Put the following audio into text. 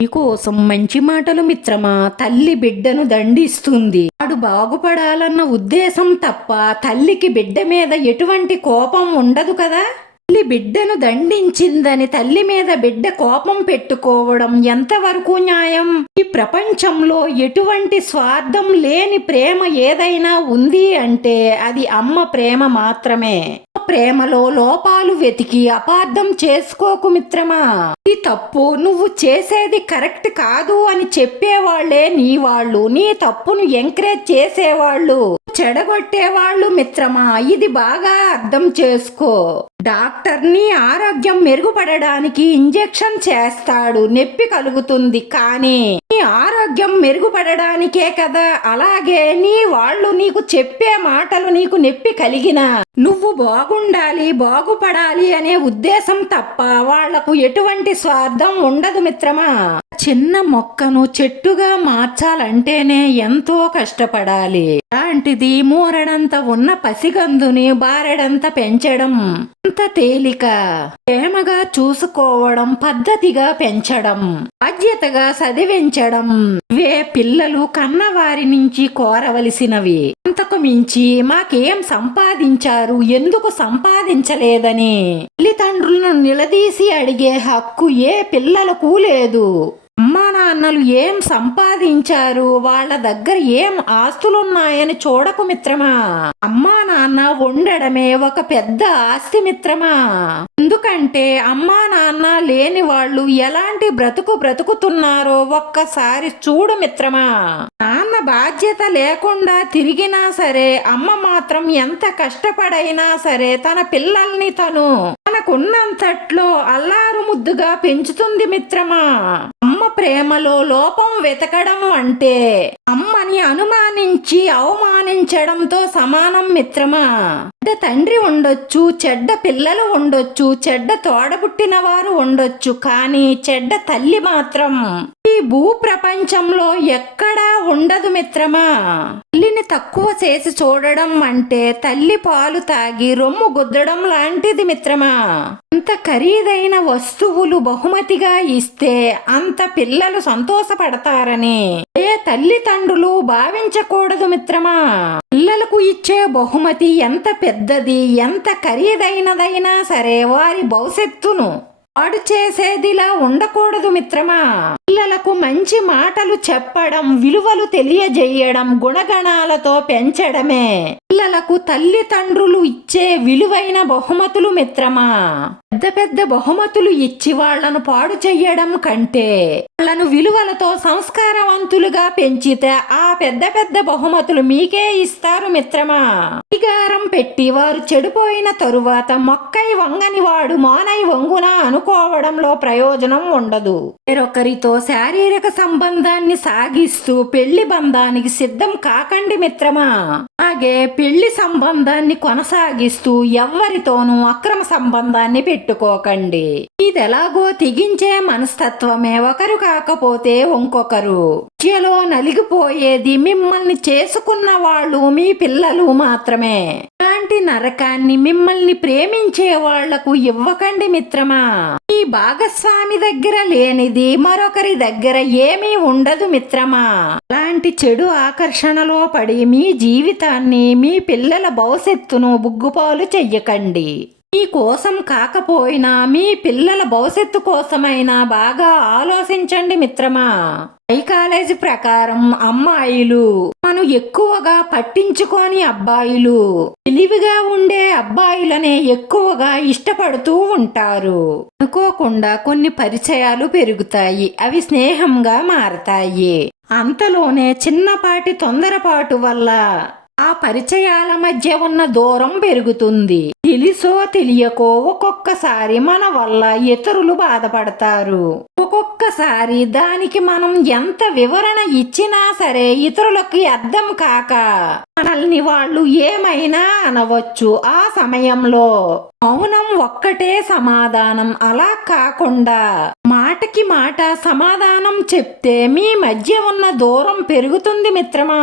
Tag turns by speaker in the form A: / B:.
A: నీకోసం మంచి మాటలు మిత్రమా తల్లి బిడ్డను దండిస్తుంది. వాడు బాగుపడాలన్న ఉద్దేశం తప్ప తల్లికి బిడ్డ మీద ఎటువంటి కోపం ఉండదు కదా? తల్లి బిడ్డను దండించిందని తల్లి మీద బిడ్డ కోపం పెట్టుకోవడం ఎంతవరకు న్యాయం? ఈ ప్రపంచంలో ఎటువంటి స్వార్థం లేని ప్రేమ ఏదైనా ఉంది అంటే అది అమ్మ ప్రేమ మాత్రమే. ప్రేమలో లోపాలు వెతికి అపార్థం చేసుకోకు మిత్రమా. ఈ తప్పు నువ్వు చేసేది కరెక్ట్ కాదు అని చెప్పేవాళ్ళే నీ వాళ్ళు. నీ తప్పును ఎంకరేజ్ చేసేవాళ్ళు. చెడగొట్టేవాళ్ళు మిత్రమా. ఇది బాగా అర్థం చేసుకో. డాక్టర్ని ఆరోగ్యం మెరుగుపడడానికి ఇంజెక్షన్ చేస్తాడు నొప్పి కలుగుతుంది. కానీ నీ ఆరోగ్యం మెరుగుపడడానికే కదా. అలాగే నీ వాళ్ళు నీకు చెప్పే మాటలు నీకు నొప్పి కలిగిన నువ్వు బాగుండాలి బాగుపడాలి అనే ఉద్దేశం తప్ప వాళ్ళకు ఎటువంటి స్వార్థం ఉండదు మిత్రమా. చిన్న మొక్కను చెట్టుగా మార్చాలంటేనే ఎంతో కష్టపడాలి. అలాంటిది మూరడంత ఉన్న పసిగందుని బారెడంత పెంచడం. అంత తేలిక ప్రేమగా చూసుకోవడం పద్ధతిగా పెంచడం బాధ్యతగా చదివించడం ఇవే పిల్లలు కన్నవారి నుంచి కోరవలసినవి. అంతకు మించి మాకేం సంపాదించారు ఎందుకు సంపాదించలేదని తల్లిదండ్రులను నిలదీసి అడిగే హక్కు ఏ పిల్లలకు లేదు. అన్నలు ఏం సంపాదించారు? వాళ్ళ దగ్గర ఏం ఆస్తులున్నాయని చూడకు మిత్రమా? అమ్మా నాన్న ఉండడమే ఒక పెద్ద ఆస్తి మిత్రమా? ఎందుకంటే అమ్మా నాన్న లేని వాళ్ళు ఎలాంటి బ్రతుకు బ్రతుకుతున్నారో ఒక్కసారి చూడు మిత్రమా. నాన్న బాధ్యత లేకుండా తిరిగినా సరే అమ్మ మాత్రం ఎంత కష్టపడైనా సరే తన పిల్లల్ని తను తనకున్నంతట్లో అల్లారు ముద్దుగా పెంచుతుంది మిత్రమా. అమ్మ ప్రేమలో లోపం వెతకడం అంటే అమ్మని అనుమానించి అవమానించడంతో సమానం మిత్రమా? చెడ్డ తండ్రి ఉండొచ్చు చెడ్డ పిల్లలు ఉండొచ్చు చెడ్డ తోడబుట్టిన వారు ఉండొచ్చు కానీ చెడ్డ తల్లి మాత్రం ఈ భూ ప్రపంచంలో ఎక్కడా ఉండదు మిత్రమా? తల్లిని తక్కువ చేసి చూడడం అంటే తల్లి పాలు తాగి రొమ్ము గుద్దడం లాంటిది మిత్రమా? అంత ఖరీదైన వస్తువులు బహుమతిగా ఇస్తే అంత పిల్లలు సంతోషపడతారని ఏ తల్లిదండ్రులు భావించకూడదు మిత్రమా? పిల్లలకు ఇచ్చే బహుమతి ఎంత పెద్దది ఎంత ఖరీదైనదైనా సరే వారి భవిష్యత్తును పాడు చేసేదిలా ఉండకూడదు మిత్రమా? పిల్లలకు మంచి మాటలు చెప్పడం విలువలు తెలియజేయడం గుణగణాలతో పెంచడమే. పిల్లలకు తల్లిదండ్రులు ఇచ్చే విలువైన బహుమతులు మిత్రమా? పెద్ద పెద్ద బహుమతులు ఇచ్చి వాళ్ళను పాడు చెయ్యడం కంటే వాళ్ళను విలువలతో సంస్కారవంతులుగా పెంచితే ఆ పెద్ద పెద్ద బహుమతులు మీకే ఇస్తారు మిత్రమా? అధికారం పెట్టి వారు చెడిపోయిన తరువాత మొక్కై వంగని వాడు మానై వంగున అనుకోవడంలో ప్రయోజనం ఉండదు. వేరొకరితో శారీరక సంబంధాన్ని సాగిస్తూ పెళ్ళి బంధానికి సిద్ధం కాకండి మిత్రమా? అలాగే పెళ్ళి సంబంధాన్ని కొనసాగిస్తూ ఎవ్వరితోనూ అక్రమ సంబంధాన్ని పెట్టుకోకండి. ఇదెలాగో తెగించే మనస్తత్వమే ఒకరు కాకపోతే ఇంకొకరు. విద్యలో నలిగిపోయేది మిమ్మల్ని చేసుకున్న వాళ్ళు మీ పిల్లలు మాత్రమే. ఇలాంటి నరకాన్ని మిమ్మల్ని ప్రేమించే వాళ్ళకు ఇవ్వకండి మిత్రమా. మీ భాగస్వామి దగ్గర లేనిది మరొకరి దగ్గర ఏమీ ఉండదు మిత్రమా. అలాంటి చెడు ఆకర్షణలో పడి మీ జీవితాన్ని మీ పిల్లల భవిష్యత్తును బుగ్గుపాలు చెయ్యకండి. మీ కోసం కాకపోయినా మీ పిల్లల భవిష్యత్తు కోసమైనా బాగా ఆలోచించండి మిత్రమా. సైకాలజీ ప్రకారం అమ్మాయిలు మనం ఎక్కువగా పట్టించుకోని అబ్బాయిలు తెలివిగా ఉండే అబ్బాయిలనే ఎక్కువగా ఇష్టపడుతూ ఉంటారు. అనుకోకుండా కొన్ని పరిచయాలు పెరుగుతాయి అవి స్నేహంగా మారతాయి. అంతలోనే చిన్నపాటి తొందరపాటు వల్ల ఆ పరిచయాల మధ్య ఉన్న దూరం పెరుగుతుంది. తెలిసో తెలియకో ఒక్కొక్కసారి మన వల్ల ఇతరులు బాధపడతారు. ఒక్కొక్కసారి దానికి మనం ఎంత వివరణ ఇచ్చినా సరే ఇతరులకి అర్థం కాక మనల్ని వాళ్ళు ఏమైనా అనవచ్చు ఆ సమయంలో. మౌనం ఒక్కటే సమాధానం అలా కాకుండా మాటకి మాట సమాధానం చెప్తే మీ మధ్య ఉన్న దూరం పెరుగుతుంది మిత్రమా?